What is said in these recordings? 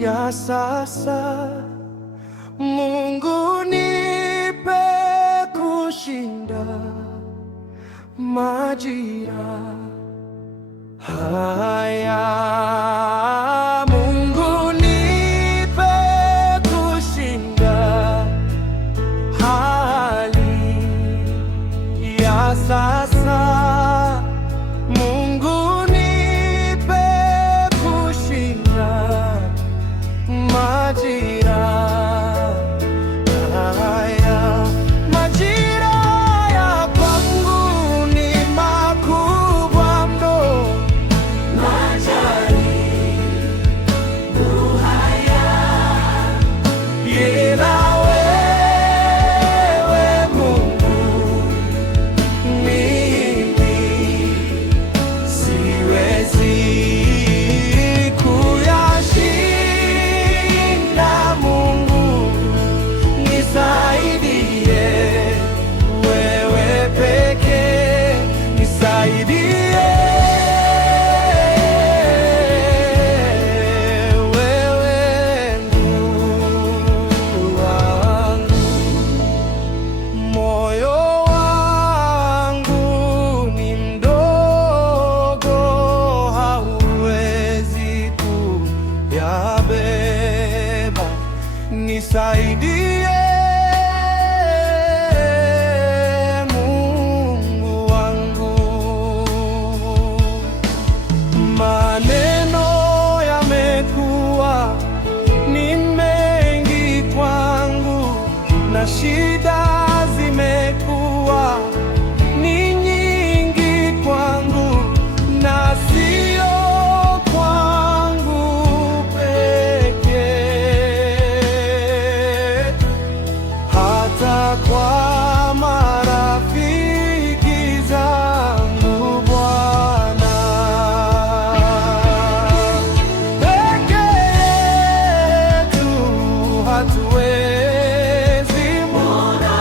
ya sasa. Mungu, nipe kushinda majira haya. Mungu, nipe kushinda hali ya sasa. Mungu, nipe kushinda majira haya. Majira ya kwangu ni makubwa mno, majaribu haya bila wewe Mungu mimi siwezi kuyashinda. Mungu nisaidie, wewe pekee nisaidie, wewe Mungu wangu. Moyo wangu ni mdogo, hauwezi kuyabeba. Nisaidie Mungu wangu. Maneno yamekuwa ni mengi kwangu, na shida zimekuwa ni nyingi kwangu, na sio kwangu pekee, hata kwa marafiki zangu Bwana. Peke yetu hatuwezi, Mola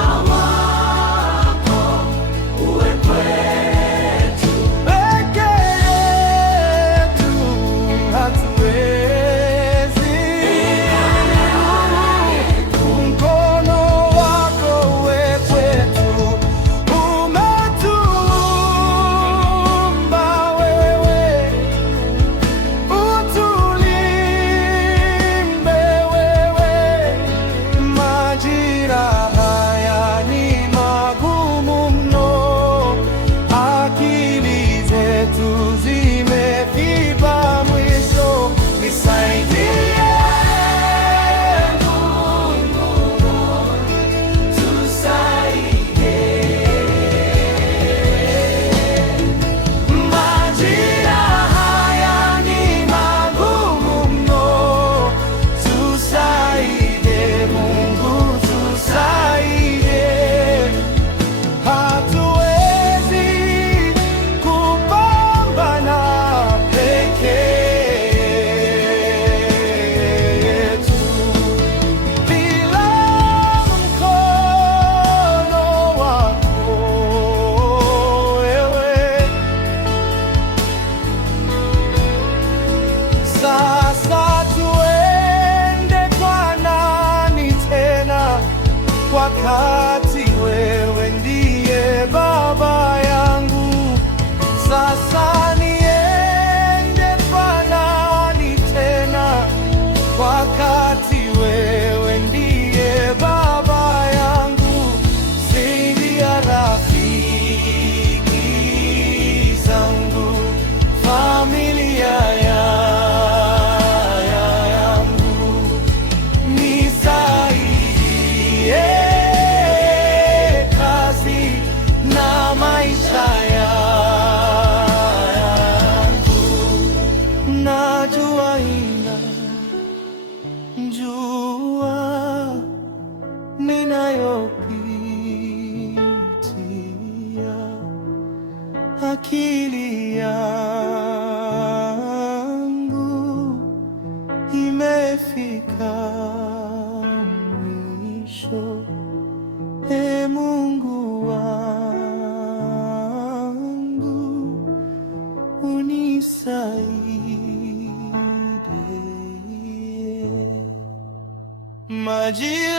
majira